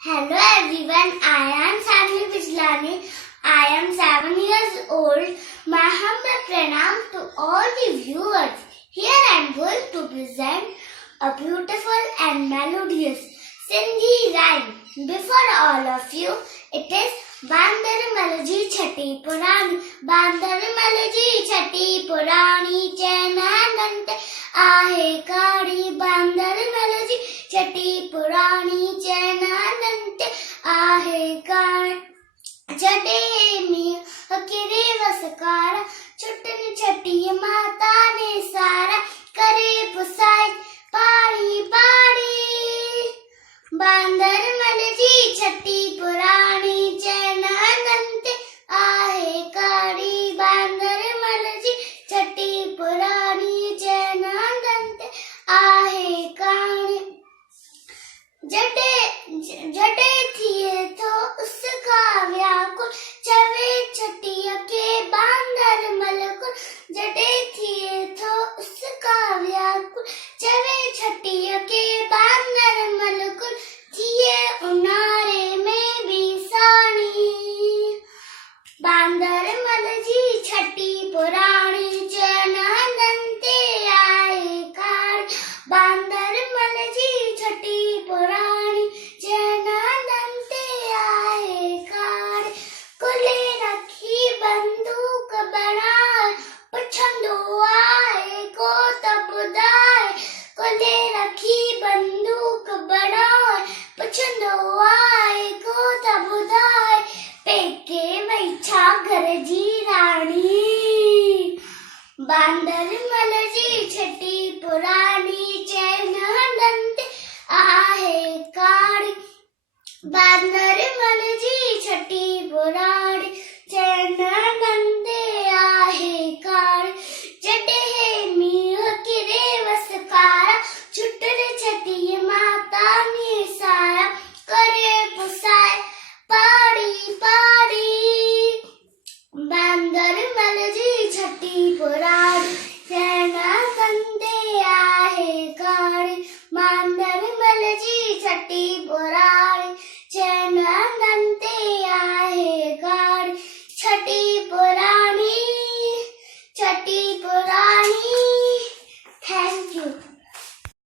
Hello everyone, I am Saanvi Bijlani. I am 7 years old. My humble pranam to all the viewers. Here I am going to present a beautiful and melodious Sindhi rhyme. Before all of you, it is Bandar Malaji Chhati Purani. Bandar Malaji Chhati Purani Chananante Ahe Kari. Bandar Malaji Chhati Purani Chananante Ahe Kari. Chade mi akire vasakara chutni chatti mata ne sara kare pusai pari pari. Bandar Malaji Chhati Purani Chananante Ahe Kari. Bandar Malaji Chhati Purani Chananante Ahe Kari. जटे थिए तो उसका व्याकुल चवे चटिया के बांदर मलकुल. जटे थिए तो उसका व्याकुल चवे चटिया के बांदर मलकुल. थिए उनारे में भी सानी. बांदर मलजी छठी पुराणी चनंते आए कार. बांदर मलजी छठी पुराणी चनंते आए कार. कुले रखी बंदूक बनाए पछंदो आए को तब दाए. कुले रखी बंदूक बनाए पछंदो आए को तब दाए. पेके वैछा घर जी रानी. बांदर मलजी छठी पुरानी चैनंते आहे कारी. बांदर मलजी छठी पुरानी